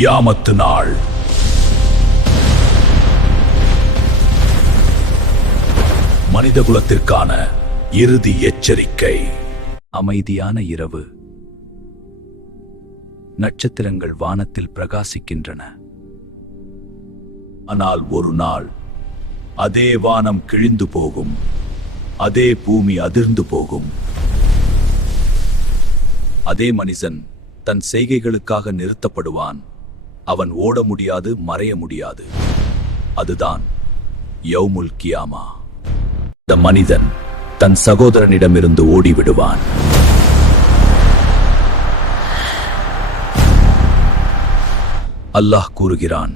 கியாமத்து நாள். மனிதகுலத்திற்கான இறுதி எச்சரிக்கை. அமைதியான இரவு. நட்சத்திரங்கள் வானத்தில் பிரகாசிக்கின்றன. ஆனால் ஒரு நாள் அதே வானம் கிழிந்து போகும், அதே பூமி அதிர்ந்து போகும். அதே மனிதன் தன் செய்கைகளுக்காக நிறுத்தப்படுவான். அவன் ஓட முடியாது, மறைய முடியாது. அதுதான் யௌமுல் கியாமா. இந்த மனிதன் தன் சகோதரனிடமிருந்து ஓடிவிடுவான். அல்லாஹ் கூறுகிறான்,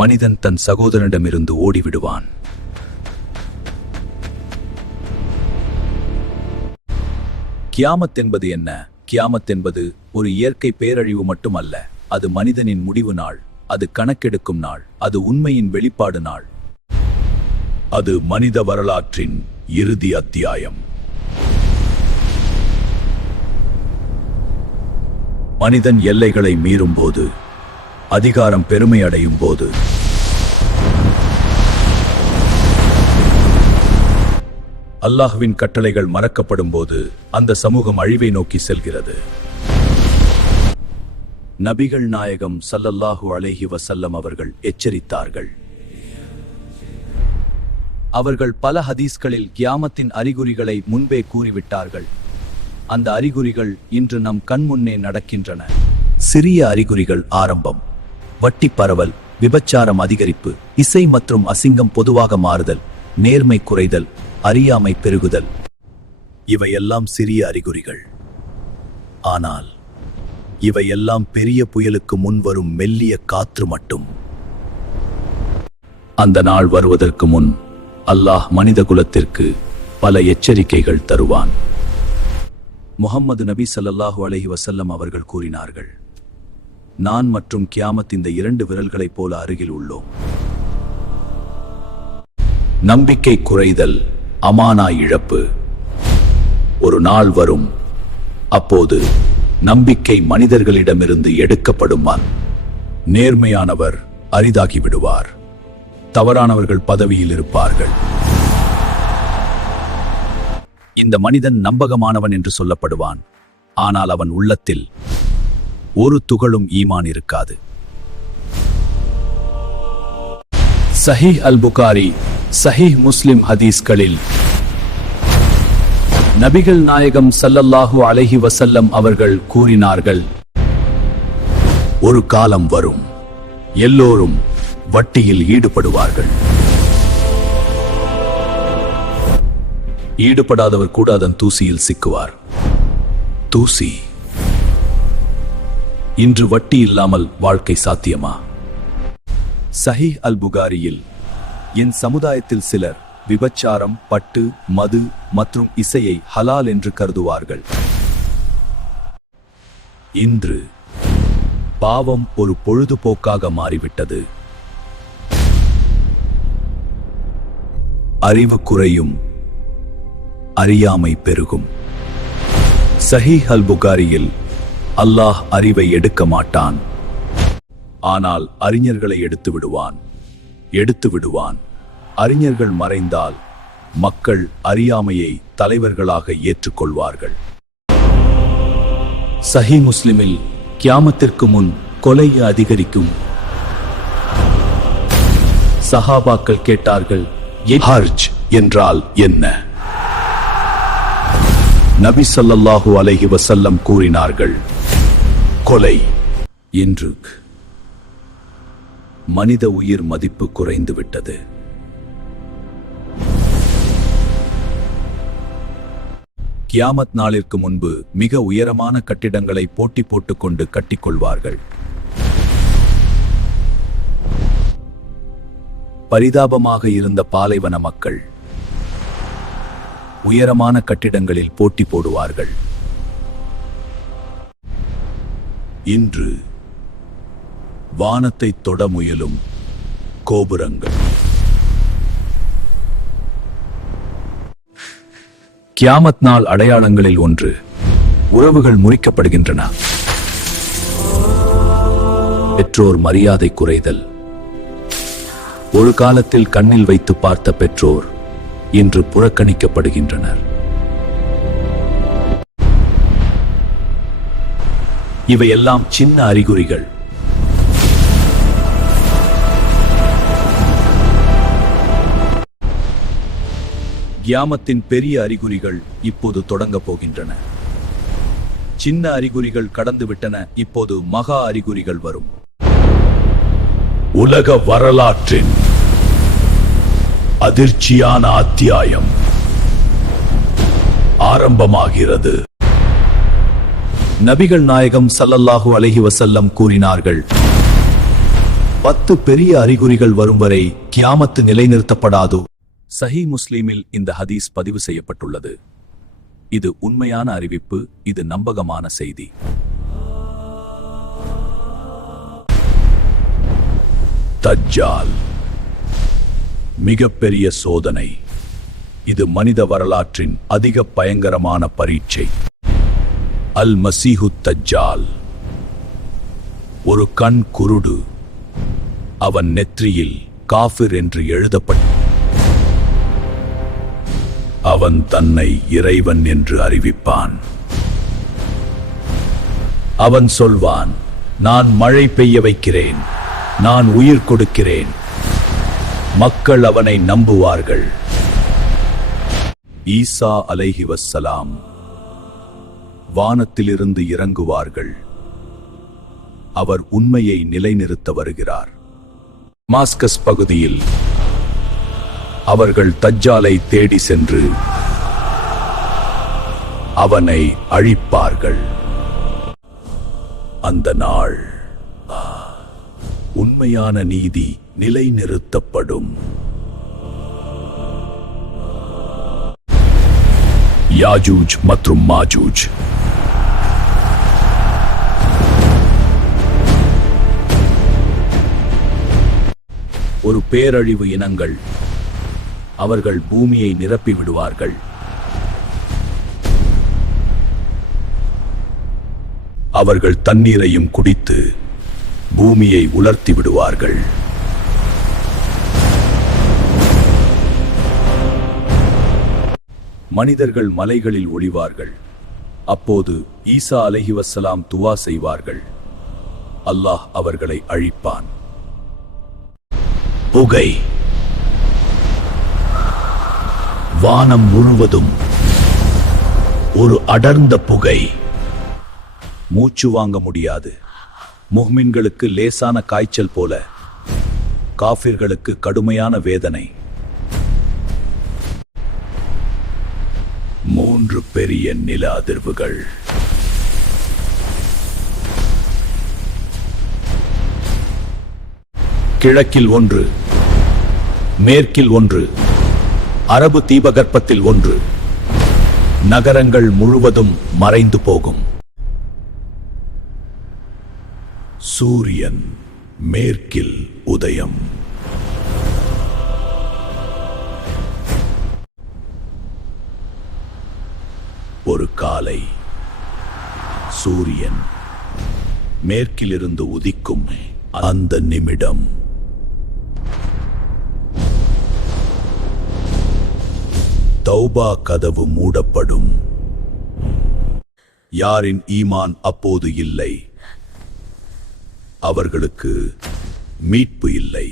மனிதன் தன் சகோதரனிடமிருந்து ஓடிவிடுவான். கியாமத் என்பது என்ன? கியாமத் என்பது ஒரு இயற்கை பேரழிவு மட்டுமல்ல. அது மனிதனின் முடிவு நாள், அது கணக்கெடுக்கும் நாள், அது உண்மையின் வெளிப்பாடு நாள். அது மனித வரலாற்றின் இறுதி அத்தியாயம். மனிதன் எல்லைகளை மீறும் போது, அதிகாரம் பெருமை அடையும் போது, அல்லாஹ்வின் கட்டளைகள் மறக்கப்படும் போது அந்த சமூகம் அழிவை நோக்கி செல்கிறது. நபிகள் நாயகம் ஸல்லல்லாஹு அலைஹி வஸல்லம் அவர்கள் எச்சரித்தார்கள். அவர்கள் பல ஹதீஸ்களில் கியாமத்தின் அறிகுறிகளை முன்பே கூறிவிட்டார்கள். அந்த அறிகுறிகள் இன்று நம் கண்முன்னே நடக்கின்றன. சிறிய அறிகுறிகள் ஆரம்பம். வட்டி பரவல், விபச்சாரம் அதிகரிப்பு, இசை மற்றும் அசிங்கம் பொதுவாக மாறுதல், நேர்மை குறைதல், அறியாமை பெருகுதல். இவையெல்லாம் சிறிய அறிகுறிகள். ஆனால் இவையெல்லாம் பெரிய புயலுக்கு முன் வரும் மெல்லிய காற்று மட்டும். அந்த நாள் வருவதற்கு முன் அல்லாஹ் மனித குலத்திற்கு பல எச்சரிக்கைகள் தருவான். முஹம்மது நபி ஸல்லல்லாஹு அலைஹி வஸல்லம் அவர்கள் கூறினார்கள், நான் மற்றும் கியாமத் இந்த 2 விரல்களைப் போல அருகில் உள்ளோம். நம்பிக்கை குறைதல், அமானா இழப்பு. ஒரு நாள் வரும், அப்போது நம்பிக்கை மனிதர்களிடமிருந்து எடுக்கப்படுமான். நேர்மையானவர் அரிதாகி விடுவார், தவறானவர்கள் பதவியில் இருப்பார்கள். இந்த மனிதன் நம்பகமானவன் என்று சொல்லப்படுவான். ஆனால் அவன் உள்ளத்தில் ஒரு துகளும் ஈமான் இருக்காது. சஹீஹ் அல் புகாரி, சஹீஹ் முஸ்லிம் ஹதீஸ்களில் நபிகள் நாயகம் ஸல்லல்லாஹு அலைஹி வஸல்லம் அவர்கள் கூறினார்கள், ஒரு காலம் வரும், எல்லோரும் வட்டியில் ஈடுபடுவார்கள். ஈடுபடாதவர் கூட அதன் தூசியில் சிக்குவார். தூசி. இன்று வட்டி இல்லாமல் வாழ்க்கை சாத்தியமா? சஹீஹ் அல் புகாரியில், என் சமுதாயத்தில் சிலர் விபச்சாரம், பட்டு, மது மற்றும் இசையை ஹலால் என்று கருதுவார்கள். இன்று பாவம் ஒரு பொழுதுபோக்காக மாறிவிட்டது. அறிவு குறையும், அறியாமை பெருகும். சஹீஹ் அல் புகாரியில், அல்லாஹ் அறிவை எடுக்க மாட்டான், ஆனால் அறிஞர்களை எடுத்து விடுவான். அறிஞர்கள் மறைந்தால் மக்கள் அறியாமையை தலைவர்களாக ஏற்றுக்கொள்வார்கள். சஹீஹ் முஸ்லிமில், கியாமத்திற்கு முன் கொலை அதிகரிக்கும். சஹாபாக்கள் கேட்டார்கள், ஹர்ஜ் என்றால் என்ன? நபி ஸல்லல்லாஹு அலைஹி வஸல்லம் கூறினார்கள், கொலை. இன்று மனித உயிர் மதிப்பு குறைந்து விட்டது. கியாமத் நாளிற்கு முன்பு மிக உயரமான கட்டிடங்களை போட்டி போட்டுக்கொண்டு கட்டிக்கொள்வார்கள். பரிதாபமாக இருந்த பாலைவன மக்கள் உயரமான கட்டிடங்களில் போட்டி போடுவார்கள். இன்று வானத்தை தொட முயலும் கோபுரங்கள். கியாமத் நாள் அடையாளங்களில் ஒன்று, உறவுகள் முறிக்கப்படுகின்றன. பெற்றோர் மரியாதை குறைதல். ஒரு காலத்தில் கண்ணில் வைத்து பார்த்த பெற்றோர் இன்று புறக்கணிக்கப்படுகின்றனர். இவையெல்லாம் சின்ன அறிகுறிகள். கியாமத்தின் பெரிய அறிகுறிகள் இப்போது தொடங்கப் போகின்றன. சின்ன அறிகுறிகள் கடந்துவிட்டன, இப்போது மகா அறிகுறிகள் வரும். உலக வரலாற்றின் அதிர்ச்சியான அத்தியாயம் ஆரம்பமாகிறது. நபிகள் நாயகம் ஸல்லல்லாஹு அலைஹி வஸல்லம் கூறினார்கள், 10 பெரிய அறிகுறிகள் வரும் வரை கியாமத்து நிலைநிறுத்தப்படாது. சஹீஹ் முஸ்லிமில் இந்த ஹதீஸ் பதிவு செய்யப்பட்டுள்ளது. இது உண்மையான அறிவிப்பு, இது நம்பகமான செய்தி. தஜ்ஜால் மிகப்பெரிய சோதனை. இது மனித வரலாற்றின் அதிக பயங்கரமான பரீட்சை. அல் மசீஹு தஜ்ஜால் ஒரு கண் குருடு. அவன் நெற்றியில் காஃபிர் என்று எழுதப்பட்ட அவன் தன்னை இறைவன் என்று அறிவிப்பான். அவன் சொல்வான், நான் மழை பெய்ய வைக்கிறேன், நான் உயிர் கொடுக்கிறேன். மக்கள் அவனை நம்புவார்கள். ஈசா அலைஹி வஸ்ஸலாம் வானத்திலிருந்து இறங்குவார்கள். அவர் உண்மையை நிலைநிறுத்த வருகிறார். மாஸ்கஸ் பகுதியில் அவர்கள் தஜ்ஜாலை தேடி சென்று அவனை அழிப்பார்கள். அந்த நாள் உண்மையான நீதி நிலைநிறுத்தப்படும். யாஜூஜ் மற்றும் மாஜூஜ். ஒரு பேரழிவு இனங்கள். அவர்கள் பூமியை நிரப்பி விடுவார்கள். அவர்கள் தண்ணீரையும் குடித்து பூமியை உலர்த்தி விடுவார்கள். மனிதர்கள் மலைகளில் ஒளிவார்கள். அப்போது ஈசா அலைஹி வஸ்ஸலாம் துவா செய்வார்கள். அல்லாஹ் அவர்களை அழிப்பான். புகை. வானம் முழுவதும் ஒரு அடர்ந்த புகை. மூச்சு வாங்க முடியாது. முஹ்மின்களுக்கு லேசான காய்ச்சல் போல, காஃபிர்களுக்கு கடுமையான வேதனை. 3 பெரிய நில அதிர்வுகள். கிழக்கில் 1, மேற்கில் 1, அரபு தீபகற்பத்தில் 1. நகரங்கள் முழுவதும் மறைந்து போகும். சூரியன் மேற்கில் உதயம். ஒரு காலை சூரியன் மேற்கிலிருந்து உதிக்கும் அந்த நிமிடம் தௌபா கதவு மூடப்படும். யாரின் ஈமான் அப்போது இல்லை, அவர்களுக்கு மீட்பு இல்லை.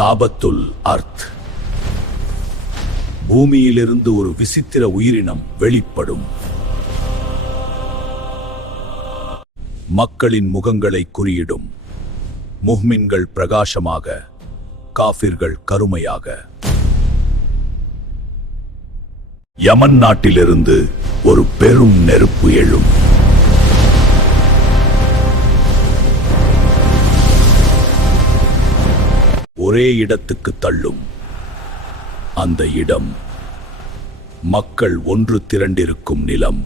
தாபத்துல் அர்த். பூமியிலிருந்து ஒரு விசித்திர உயிரினம் வெளிப்படும். மக்களின் முகங்களை குறியிடும். முஹ்மின்கள் பிரகாசமாக, காஃபிர்கள் கருமையாக. யமன் நாட்டிலிருந்து ஒரு பெரும் நெருப்பு எழும். ஒரே இடத்துக்கு தள்ளும். அந்த இடம் மக்கள் ஒன்று திரண்டிருக்கும் நிலம்.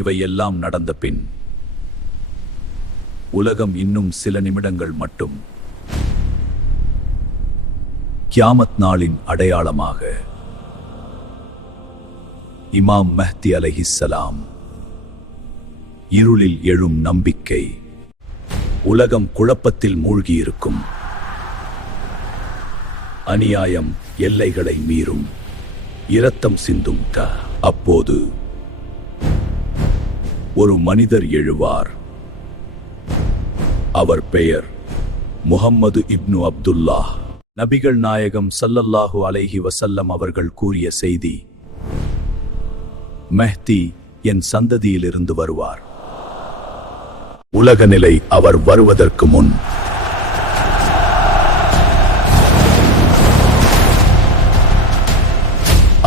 இவையெல்லாம் நடந்த பின் உலகம் இன்னும் சில நிமிடங்கள் மட்டும் கியாமத் நாளின் அடையாளமாக இமாம் மெஹ்தி அலைஹிஸ்ஸலாம் இருளில் எழும் நம்பிக்கை. உலகம் குழப்பத்தில் மூழ்கியிருக்கும். அநியாயம் எல்லைகளை மீறும். இரத்தம் சிந்தும். அப்போது ஒரு மனிதர் எழுவார். அவர் பெயர் முஹம்மது இப்னு அப்துல்லாஹ். நபிகள் நாயகம் ஸல்லல்லாஹு அலைஹி வஸல்லம் அவர்கள் கூறிய செய்தி, மெஹ்தி என் சந்ததியிலிருந்து வருவார். உலக நிலை அவர் வருவதற்கு முன்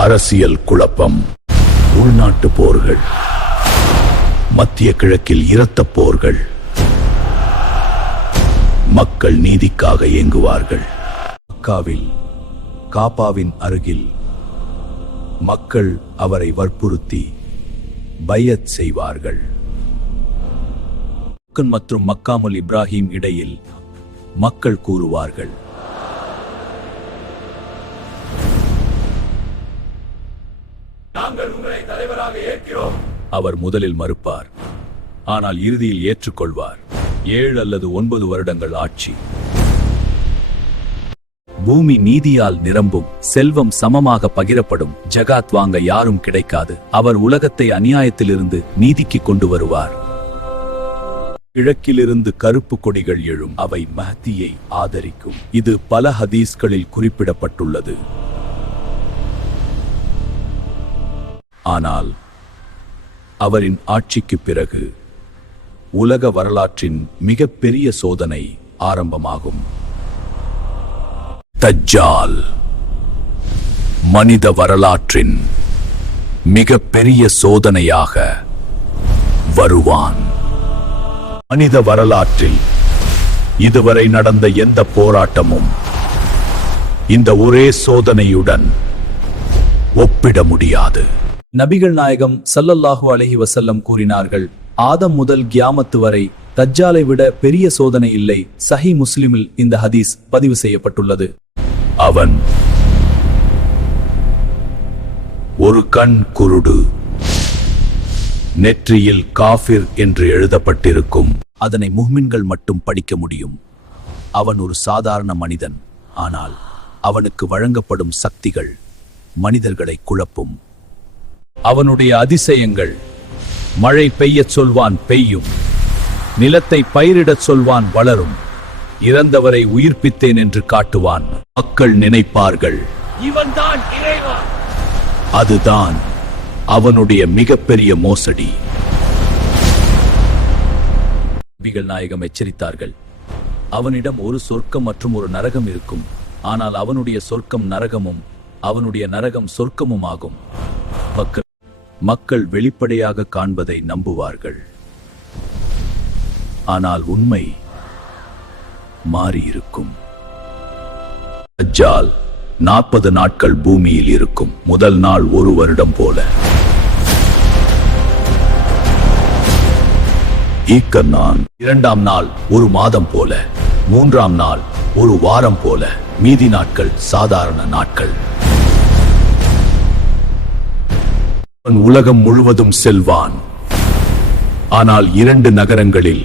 அரசியல் குழப்பம், உள்நாட்டு போர்கள், மத்திய கிழக்கில் இரத்தப் போர்கள், மக்கள் நீதிக்காக ஏங்குவார்கள். மக்காவில் காபாவின் அருகில் மக்கள் அவரை வற்புறுத்தி பையத் செய்வார்கள். மற்றும் மக்காமுல் இப்ராஹிம் இடையில் மக்கள் கூறுவார்கள், அவர் முதலில் மறுப்பார், ஆனால் இறுதியில் ஏற்றுக்கொள்வார். 7 அல்லது 9 வருடங்கள் ஆட்சி. பூமி நீதியால் நிரம்பும். செல்வம் சமமாக பகிரப்படும். ஜகாத் வாங்க யாரும் கிடைக்காது. அவர் உலகத்தை அநியாயத்திலிருந்து நீதிக்கு கொண்டு வருவார். கிழக்கிலிருந்து கருப்பு கொடிகள் எழும். அவை மஹ்தியை ஆதரிக்கும். இது பல ஹதீஸ்களில் குறிப்பிடப்பட்டுள்ளது. ஆனால் அவரின் ஆட்சிக்கு பிறகு உலக வரலாற்றின் மிகப்பெரிய சோதனை ஆரம்பமாகும். தஜ்ஜால் மனித வரலாற்றின் மிகப்பெரிய சோதனையாக வருவான். மனித வரலாற்றில் இதுவரை நடந்த எந்த போராட்டமும் இந்த ஒரே சோதனையுடன் ஒப்பிட முடியாது. நபிகள் நாயகம் ஸல்லல்லாஹு அலைஹி வஸல்லம் கூறினார்கள், ஆதம் முதல் கியாமத்து வரை தஜ்ஜாலை விட பெரிய சோதனை இல்லை. சஹீஹ் முஸ்லிமில் இந்த ஹதீஸ் பதிவு செய்யப்பட்டுள்ளது. அவன் ஒரு கண் குருடு, நெற்றியில் காஃபிர் என்று எழுதப்பட்டிருக்கும். அதனை முஹ்மின்கள் மட்டும் படிக்க முடியும். அவன் ஒரு சாதாரண மனிதன், ஆனால் அவனுக்கு வழங்கப்படும் சக்திகள் மனிதர்களை குழப்பும். அவனுடைய அதிசயங்கள், மழை பெய்யச் சொல்வான் பெய்யும், நிலத்தை பயிரிடச் சொல்வான் வளரும், இறந்தவரை உயிர்ப்பித்தேன் என்று காட்டுவான். மக்கள் நினைப்பார்கள், இவன்தான் இறைவன். அதுதான் அவனுடைய மிகப்பெரிய மோசடி. நபிகள் நாயகம் எச்சரித்தார்கள், அவனிடம் ஒரு சொர்க்கம் மற்றும் ஒரு நரகம் இருக்கும். ஆனால் அவனுடைய சொர்க்கம் நரகமும் அவனுடைய நரகம் சொர்க்கமும் ஆகும். மக்கள் வெளிப்படையாக காண்பதை நம்புவார்கள், ஆனால் உண்மை மாறியிருக்கும். தஜ்ஜால் 40 நாட்கள் பூமியில் இருக்கும். முதல் நாள் 1 வருடம் போல. ஈக்கன்னான் 2ஆம் நாள் 1 மாதம் போல. 3ஆம் நாள் 1 வாரம் போல. மீதி நாட்கள் சாதாரண நாட்கள். உலகம் முழுவதும் செல்வான், ஆனால் 2 நகரங்களில்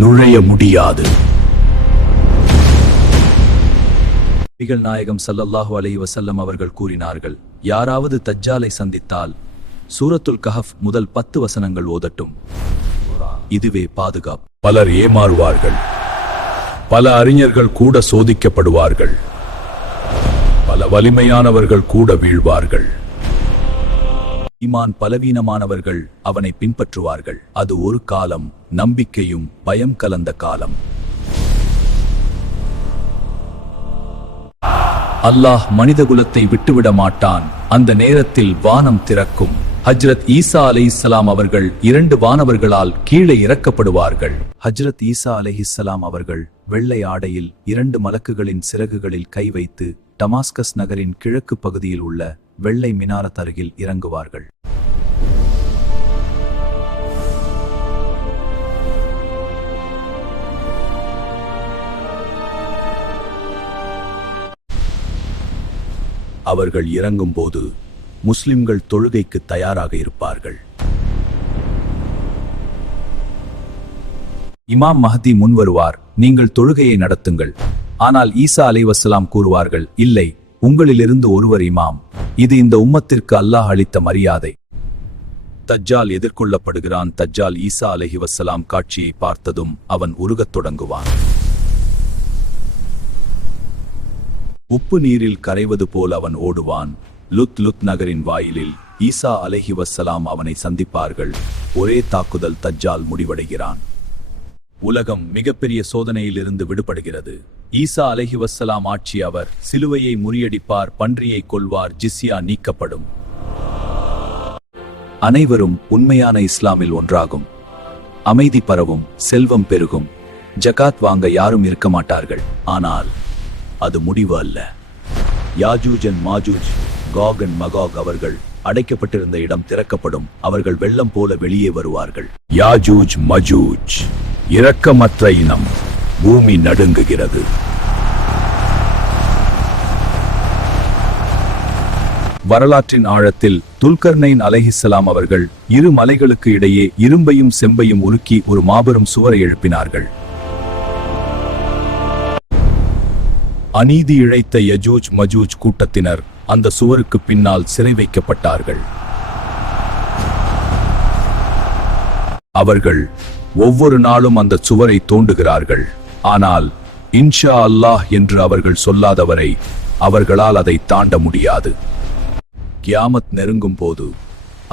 நுழைய முடியாது. நபிகள் நாயகம் ஸல்லல்லாஹு அலைஹி வஸல்லம் அவர்கள் கூறினார்கள், யாராவது தஜ்ஜாலை சந்தித்தால் சூரத்துல் கஹஃப் முதல் 10 வசனங்கள் ஓதட்டும். இதுவே பாதுகாப்பு. பலர் ஏமாறுவார்கள். பல அறிஞர்கள் கூட சோதிக்கப்படுவார்கள். பல வலிமையானவர்கள் கூட வீழ்வார்கள். ஈமான் பலவீனமானவர்கள் அவனை பின்பற்றுவார்கள். அது ஒரு காலம், நம்பிக்கையும் பயம் கலந்த காலம். அல்லாஹ் மனிதகுலத்தை விட்டுவிட மாட்டான். அந்த நேரத்தில் வானம் திறக்கும். ஹஜ்ரத் ஈசா அலைஹிஸ்ஸலாம் அவர்கள் 2 வானவர்களால் கீழே இறக்கப்படுவார்கள். ஹஜ்ரத் ஈசா அலைஹிஸ்ஸலாம் அவர்கள் வெள்ளை ஆடையில் 2 மலக்குகளின் சிறகுகளில் கை வைத்து டமாஸ்கஸ் நகரின் கிழக்கு பகுதியில் உள்ள வெள்ளை மினாரத் அருகில் இறங்குவார்கள். அவர்கள் இறங்கும்போது முஸ்லிம்கள் தொழுகைக்கு தயாராக இருப்பார்கள். இமாம் மஹதி முன் வருவார், நீங்கள் தொழுகையை நடத்துங்கள். ஆனால் ஈசா அலைஹிஸ்ஸலாம் கூறுவார்கள், இல்லை, உங்களிலிருந்து ஒருவர் இமாம். இது இந்த உம்மத்திற்கு அல்லாஹ் அளித்த மரியாதை. தஜ்ஜால் எதிர்கொள்ளப்படுகிறான். தஜ்ஜால் ஈசா அலைஹிஸ்ஸலாம் காட்சியை பார்த்ததும் அவன் உருகத் தொடங்குவான். உப்பு நீரில் கரைவது போல் அவன் ஓடுவான். லுத் நகரின் வாயிலில் ஈசா அலைஹிஸ்ஸலாம் அவனை சந்திப்பார்கள். ஒரே தாக்குதல், தஜ்ஜால் முடிவடைகிறான். உலகம் மிகப்பெரிய சோதனையிலிருந்து விடுபடுகிறது. ஈசா அலைஹிஸ்ஸலாம் ஆட்சி. அவர் சிலுவையை முறியடிப்பார், பன்றியை கொல்வார், ஜிஸ்யா நீக்கப்படும். அனைவரும் உண்மையான இஸ்லாமில் ஒன்றாகும். அமைதி பரவும், செல்வம் பெருகும். ஜகாத் வாங்க யாரும் இருக்க மாட்டார்கள். ஆனால் அது முடிவு அல்ல. யாஜூஜ் அண்ட் மாஜூஜ், காக் அண்ட் மகாக் அவர்கள் அடைக்கப்பட்டிருந்த இடம் திறக்கப்படும். அவர்கள் வெள்ளம் போல வெளியே வருவார்கள். யாஜூஜ் மஜூஜ், இரக்கமற்ற இனம். பூமி நடுங்குகிறது. வரலாற்றின் ஆழத்தில் துல்கர்னைன் அலைஹிஸ்ஸலாம் அவர்கள் இரு மலைகளுக்கு இடையே இரும்பையும் செம்பையும் உருக்கி ஒரு மாபெரும் சுவரை எழுப்பினார்கள். அநீதி இழைத்த யஜூஜ் மஜூஜ் கூட்டத்தினர் அந்த சுவருக்கு பின்னால் சிறை வைக்கப்பட்டார்கள். அவர்கள் ஒவ்வொரு நாளும் அந்த சுவரை தோண்டுகிறார்கள். ஆனால் இன்ஷா அல்லாஹ் என்று அவர்கள் சொல்லாதவரை அவர்களால் அதை தாண்ட முடியாது. கியாமத் நெருங்கும் போது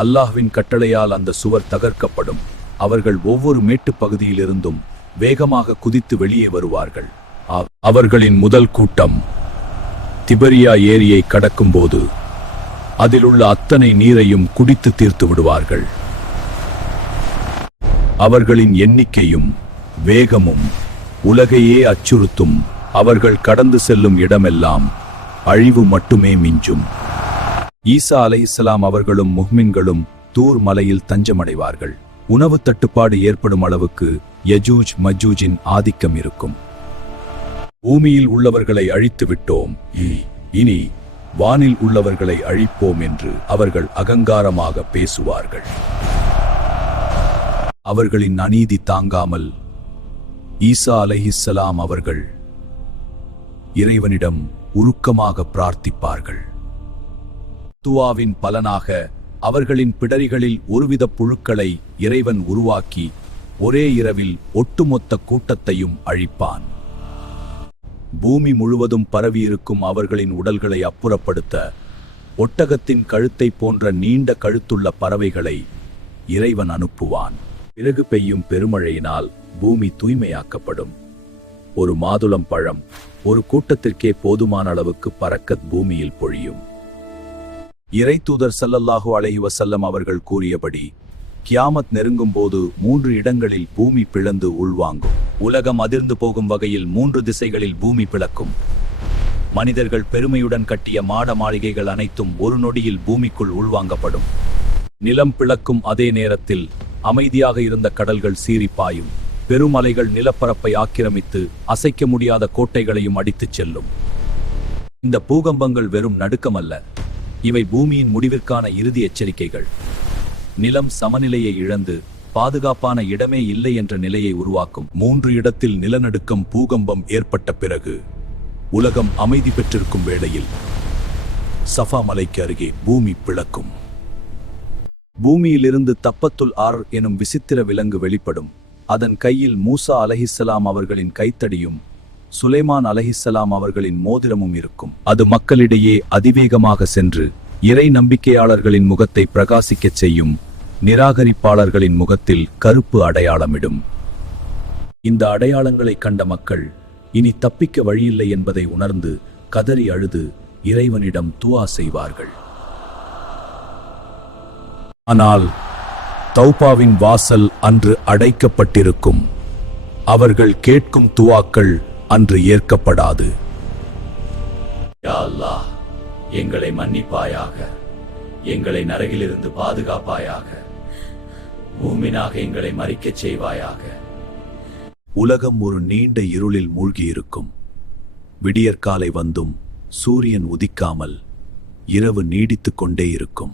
அல்லாஹ்வின் கட்டளையால் அந்த சுவர் தகர்க்கப்படும். அவர்கள் ஒவ்வொரு மேட்டுப் பகுதியிலிருந்தும் வேகமாக குதித்து வெளியே வருவார்கள். அவர்களின் முதல் கூட்டம் திபரியா ஏரியை கடக்கும் போது அதிலுள்ள அத்தனை நீரையும் குடித்து தீர்த்து விடுவார்கள். அவர்களின் எண்ணிக்கையும் வேகமும் உலகையே அச்சுறுத்தும். அவர்கள் கடந்து செல்லும் இடமெல்லாம் அழிவு மட்டுமே மிஞ்சும். ஈசா அலைஹிஸ்ஸலாம் அவர்களும் முஹ்மின்களும் தூர் மலையில் தஞ்சமடைவார்கள். உணவு தட்டுப்பாடு ஏற்படும் அளவுக்கு யஜூஜ் மஜூஜின் ஆதிக்கம் இருக்கும். பூமியில் உள்ளவர்களை அழித்து விட்டோம், இனி வானில் உள்ளவர்களை அழிப்போம் என்று அவர்கள் அகங்காரமாக பேசுவார்கள். அவர்களின் அநீதி தாங்காமல் ஈசா அலைஹிஸ்ஸலாம் அவர்கள் இறைவனிடம் உருக்கமாக பிரார்த்திப்பார்கள். துவாவின் பலனாக அவர்களின் பிடரிகளில் ஒருவித புழுக்களை இறைவன் உருவாக்கி ஒரே இரவில் ஒட்டுமொத்த கூட்டத்தையும் அழிப்பான். பூமி முழுவதும் பரவியிருக்கும் அவர்களின் உடல்களை அப்புறப்படுத்த ஒட்டகத்தின் கழுத்தை போன்ற நீண்ட கழுத்துள்ள பறவைகளை இறைவன் அனுப்புவான். பிறகு பெய்யும் பெருமழையினால் பூமி தூய்மையாக்கப்படும். ஒரு மாதுளம் பழம் ஒரு கூட்டத்திற்கே போதுமான அளவுக்கு பரக்கத் பூமியில் பொழியும். இறை தூதர் ஸல்லல்லாஹு அலைஹி வஸல்லம் அவர்கள் கூறியபடி கியாமத் நெருங்கும் போது 3 இடங்களில் பூமி பிளந்து உள்வாங்கும். உலகம் அதிர்ந்து போகும் வகையில் 3 திசைகளில் பூமி பிளக்கும். மனிதர்கள் பெருமையுடன் கட்டிய மாட மாளிகைகள் அனைத்தும் ஒரு நொடியில் பூமிக்குள் உள்வாங்கப்படும். நிலம் பிளக்கும் அதே நேரத்தில் அமைதியாக இருந்த கடல்கள் சீறிப்பாயும். பெருமலைகள் நிலப்பரப்பை ஆக்கிரமித்து அசைக்க முடியாத கோட்டைகளையும் அடித்துச் செல்லும். இந்த பூகம்பங்கள் வெறும் நடுக்கமல்ல, இவை பூமியின் முடிவிற்கான இறுதி எச்சரிக்கைகள். நிலம் சமநிலையை இழந்து பாதுகாப்பான இடமே இல்லை என்ற நிலையை உருவாக்கும். 3 இடத்தில் நிலநடுக்கம் பூகம்பம் ஏற்பட்ட பிறகு உலகம் அமைதி பெற்றிருக்கும் வேளையில் சஃபா மலைக்கு அருகே பூமி பிளக்கும். பூமியிலிருந்து தப்பத்துல் ஆர் எனும் விசித்திர விலங்கு வெளிப்படும். அதன் கையில் மூசா அலைஹிஸ்ஸலாம் அவர்களின் கைத்தடியும் சுலைமான் அலைஹிஸ்ஸலாம் அவர்களின் மோதிரமும் இருக்கும். அது மக்களிடையே அதிவேகமாக சென்று இறை நம்பிக்கையாளர்களின் முகத்தை பிரகாசிக்கச் செய்யும். நிராகரிப்பாளர்களின் முகத்தில் கருப்பு அடையாளமிடும். இந்த அடையாளங்களை கண்ட மக்கள் இனி தப்பிக்க வழியில்லை என்பதை உணர்ந்து கதறி அழுது இறைவனிடம் துஆ செய்வார்கள். ஆனால் தௌபாவின் வாசல் அன்று அடைக்கப்பட்டிருக்கும். அவர்கள் கேட்கும் துஆக்கள் அன்று ஏற்கப்படாது. யா அல்லாஹ், எங்களை மன்னிப்பாயாக, எங்களை நரகிலிருந்து பாதுகாப்பாயாக, மூமினாக எங்களை மரிக்கச் செய்வாயாக. உலகம் ஒரு நீண்ட இருளில் மூழ்கியிருக்கும். விடியற்காலை வந்தும் சூரியன் உதிக்காமல் இரவு நீடித்துக் கொண்டே இருக்கும்.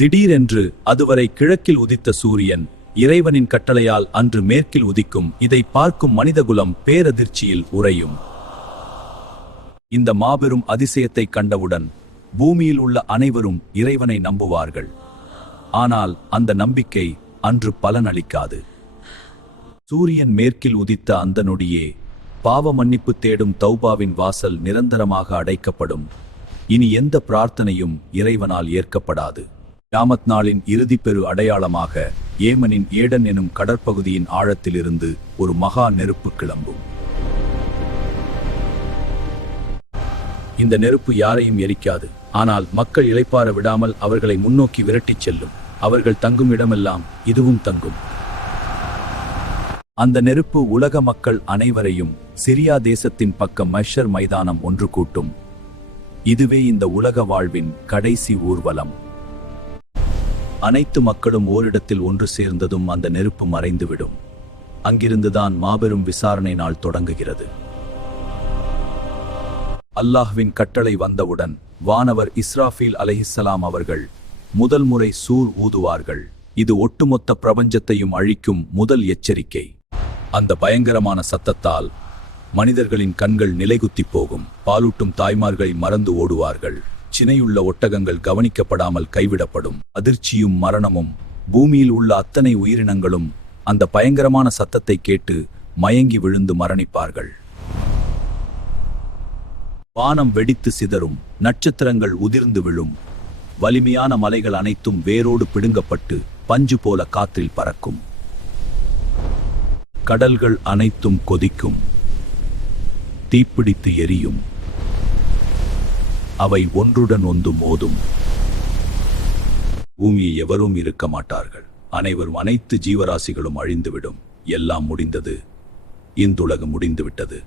திடீரென்று அதுவரை கிழக்கில் உதித்த சூரியன் இறைவனின் கட்டளையால் அன்று மேற்கில் உதிக்கும். இதை பார்க்கும் மனிதகுலம் பேரதிர்ச்சியில் உறையும். இந்த மாபெரும் அதிசயத்தை கண்டவுடன் பூமியில் உள்ள அனைவரும் இறைவனை நம்புவார்கள். ஆனால் அந்த நம்பிக்கை அன்று பலனளிக்காது. சூரியன் மேற்கில் உதித்த அந்த நொடியே பாவ மன்னிப்பு தேடும் தௌபாவின் வாசல் நிரந்தரமாக அடைக்கப்படும். இனி எந்த பிரார்த்தனையும் இறைவனால் ஏற்கப்படாது. கியாமத் நாளின் இறுதி பெரு அடையாளமாக ஏமனின் ஏடன் எனும் கடற்பகுதியின் ஆழத்திலிருந்து ஒரு மகா நெருப்பு கிளம்பும். இந்த நெருப்பு யாரையும் எரிக்காது. ஆனால் மக்கள் இளைப்பாற விடாமல் அவர்களை முன்னோக்கி விரட்டிச் செல்லும். அவர்கள் தங்கும் இடமெல்லாம் இதுவும் தங்கும். அந்த நெருப்பு உலக மக்கள் அனைவரையும் சிரியா தேசத்தின் பக்கம் மஷர் மைதானம் ஒன்று கூட்டும். இதுவே இந்த உலக வாழ்வின் கடைசி ஊர்வலம். அனைத்து மக்களும் ஓரிடத்தில் ஒன்று சேர்ந்ததும் அந்த நெருப்பு மறைந்துவிடும். அங்கிருந்துதான் மாபெரும் விசாரணை நாள் தொடங்குகிறது. அல்லாஹ்வின் கட்டளை வந்தவுடன் வானவர் இஸ்ராஃபீல் அலைஹிஸ்ஸலாம் அவர்கள் முதல் முறை சூர் ஊதுவார்கள். இது ஒட்டுமொத்த பிரபஞ்சத்தையும் அழிக்கும் முதல் எச்சரிக்கை. அந்த பயங்கரமான சத்தத்தால் மனிதர்களின் கண்கள் நிலைகுத்தி போகும். பாலூட்டும் தாய்மார்களை மறந்து ஓடுவார்கள். சினையுள்ள ஒட்டகங்கள் கவனிக்கப்படாமல் கைவிடப்படும். அதிர்ச்சியும் மரணமும். பூமியில் உள்ள அத்தனை உயிரினங்களும் அந்த பயங்கரமான சத்தத்தை கேட்டு மயங்கி விழுந்து மரணிப்பார்கள். வானம் வெடித்து சிதறும். நட்சத்திரங்கள் உதிர்ந்து விழும். வலிமையான மலைகள் அனைத்தும் வேரோடு பிடுங்கப்பட்டு பஞ்சு போல காற்றில் பறக்கும். கடல்கள் அனைத்தும் கொதிக்கும், தீப்பிடித்து எரியும். அவை ஒன்றுடன் ஒன்று மோதும். பூமியை எவரும் இருக்க மாட்டார்கள். அனைவரும், அனைத்து ஜீவராசிகளும் அழிந்துவிடும். எல்லாம் முடிந்தது. இந்துலகம் முடிந்துவிட்டது.